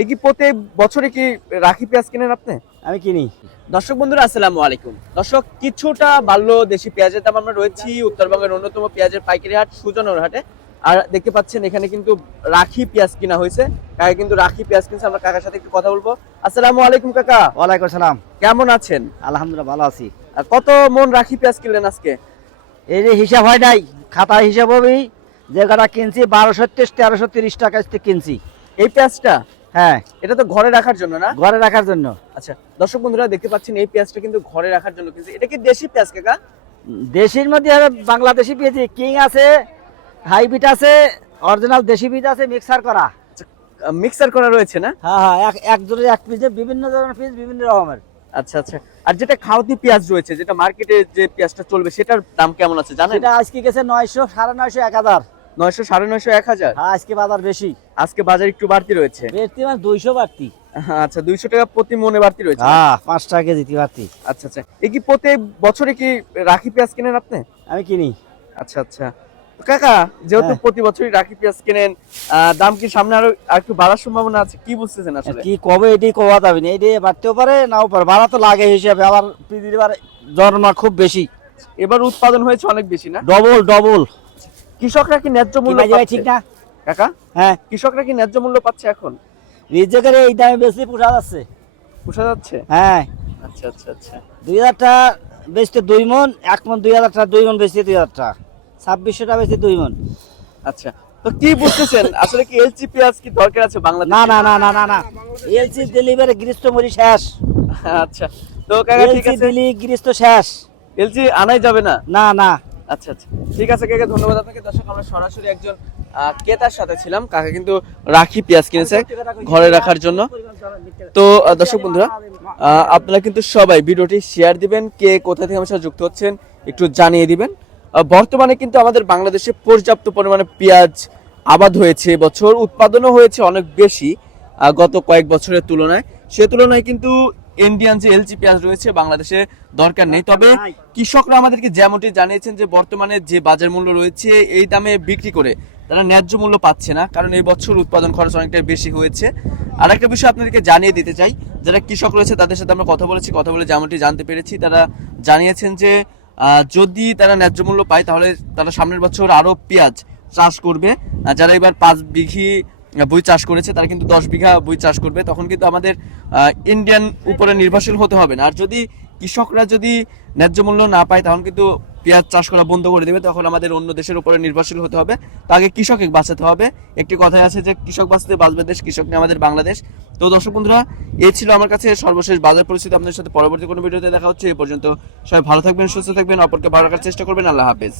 এ কি প্রতি বছরে কি রাখি পেঁয়াজ কিনেন আপনি? আমি কিনি। দর্শক বন্ধুরা আসসালামু আলাইকুম। দর্শক কিছুটা বাড়ল দেশি পেঁয়াজের দাম। আমরা রয়েছি উত্তরবঙ্গের অন্যতম পেঁয়াজের পাইকারি হাট সুজনের হাটে। আর দেখতে পাচ্ছেন এখানে কিন্তু রাখি পেঁয়াজ কিনা হয়েছে। কাকা কিন্তু রাখি পেঁয়াজ কিনছে। আমরা কাকার সাথে একটু কথা বলবো। আসসালামু আলাইকুম কাকা। ওয়ালাইকুম সালাম। কেমন আছেন? আলহামদুলিল্লাহ ভালো আছি। আর কত মন রাখি পেঁয়াজ কিনলেন আজকে? এই যে হিসাব হয় নাই, খাতায় হিসাব হবেই। যে কটা কিনছি 1230 টাকা কিনছি। এই পেঁয়াজটা? হ্যাঁ, এটা তো ঘরে রাখার জন্য না? ঘরে রাখার জন্য। আচ্ছা দর্শক বন্ধুরা দেখতে পাচ্ছেন এই পেঁয়াজটা কিন্তু ঘরে রাখার জন্য কিনছে। এটা কি দেশি পেঁয়াজ কাকা? দেশির মধ্যে হবে বাংলাদেশি পেঁয়াজি, কিং আছে, হাইব্রিড আছে, অরিজিনাল দেশি বীজ আছে, মিক্সার করা। মিক্সার করা রয়েছে না? হ্যাঁ হ্যাঁ, এক জোড়ে এক পিসে বিভিন্ন ধরনের পিস, বিভিন্ন রকমের। আচ্ছা আচ্ছা। আর যেটা খাওয়াতি পেঁয়াজ রয়েছে, যেটা মার্কেটে যে পেঁয়াজটা চলবে, সেটার দাম কেমন আছে জানেন? এটা আজকে গেছে 900, 950, 1000। 900, 950, 1000। হ্যাঁ, আজকে বাজার বেশি। আজকে বাজার একটু বাড়তি রয়েছে। বেশি মানে 200 বাড়তি। আচ্ছা, 200 টাকা প্রতি মনে বাড়তি রয়েছে। হ্যাঁ, 5 টাকা কেজি বাড়তি। আচ্ছা আচ্ছা। এই কি প্রতি বছরে কি রাখি পেঁয়াজ কিনেন আপনি? আমি কিনি। আচ্ছা আচ্ছা। কাকা যেহেতু হ্যাঁ। প্রতি বছরই রাখি পেঁয়াজ কিনেন, দাম কি সামনে আরো একটু বাড়ার সম্ভাবনা আছে? কি বুঝতেছেন আসলে? কি কবে এটি কওয়া যাবে না, এটি বাড়তেও পারে নাও পারে, ভাড়া তো লাগে হিসাবে। আবার পৃথিবীর জন্মা খুব বেশি, এবার উৎপাদন হয়েছে অনেক বেশি না? Double double. কৃষকরা কি ন্যায্য মূল্য পাচ্ছে? ঠিক না কাকা, হ্যাঁ, কৃষকরা কি ন্যায্য মূল্য পাচ্ছে এখন? রিজেকের এই দামে বেশি পোষা যাচ্ছে। পোষা যাচ্ছে? হ্যাঁ, আচ্ছা আচ্ছা আচ্ছা। 2000 টাকা বেচতে 2 মন, 1 মন 2000 টাকা, 2 মন বেচতে 2000 টাকা, 2600 টাকা বেচতে 2 মন। আচ্ছা, তো কি বুঝতেছেন আসলে কি এলচি পেঁয়াজ কি দরকার আছে বাংলাদেশে? না না না না না না, এলসি ডেলিভারি গৃহস্থ মরি শেষ। আচ্ছা, তো কাকা ঠিক এলসি আছে, দিলি গৃহস্থ শেষ। এলচি আনাই যাবে না? না না। আচ্ছা আচ্ছা, ঠিক আছে কাকা, ধন্যবাদ আপনাকে। দর্শক আমরা সরাসরি একজন ক্রেতার সাথে ছিলাম। কাকা কিন্তু রাখি পেঁয়াজ কিনেছে ঘরে রাখার জন্য। তো দর্শক বন্ধুরা, আপনারা কিন্তু সবাই ভিডিওটি শেয়ার দিবেন, কে কোথা থেকে আমার সাথে যুক্ত হচ্ছেন একটু জানিয়ে দিবেন। বর্তমানে কিন্তু আমাদের বাংলাদেশে পর্যাপ্ত পরিমাণে পেঁয়াজ আবাদ হয়েছে, এবছর উৎপাদনও হয়েছে অনেক বেশি গত কয়েক বছরের তুলনায়। সে তুলনায় কিন্তু ইন্ডিয়ান যে এলচি পেঁয়াজ রয়েছে বাংলাদেশে দরকার নেই। তবে কৃষকরা আমাদেরকে যেমনটি জানিয়েছেন যে বর্তমানে যে বাজার মূল্য রয়েছে এই দামে বিক্রি করে তারা ন্যায্য মূল্য পাচ্ছে না, কারণ এই বছর উৎপাদন খরচ অনেকটাই বেশি হয়েছে। আর একটা বিষয় আপনাদেরকে জানিয়ে দিতে চাই, যারা কৃষক রয়েছে তাদের সাথে আমরা কথা বলেছি, কথা বলে যেমনটি জানতে পেরেছি তারা জানিয়েছেন যে যদি তারা ন্যায্য মূল্য পায় তাহলে তারা সামনের বছর আরো পেঁয়াজ চাষ করবে। যারা এবার 5 বিঘি বই চাষ করেছে তারা কিন্তু 10 বিঘা বই চাষ করবে। তখন কিন্তু আমাদের ইন্ডিয়ান উপরে নির্ভরশীল হতে হবে না। আর যদি কৃষকরা যদি ন্যায্য মূল্য না পায় তখন কিন্তু পেঁয়াজ চাষ করা বন্ধ করে দেবে, তখন আমাদের অন্য দেশের উপরে নির্ভরশীল হতে হবে। তো আগে কৃষককে বাঁচাতে হবে। একটি কথাই আছে যে কৃষক বাঁচতে বাঁচবে দেশ, কৃষক নিয়ে আমাদের বাংলাদেশ। তো দর্শক বন্ধুরা, এই ছিল আমার কাছে সর্বশেষ বাজার পরিস্থিতি। আপনাদের সাথে পরবর্তী কোনো ভিডিওতে দেখা হচ্ছে। এই পর্যন্ত সবাই ভালো থাকবেন, সুস্থ থাকবেন, অপরকে ভালো রাখার চেষ্টা করবেন। আল্লাহ হাফেজ।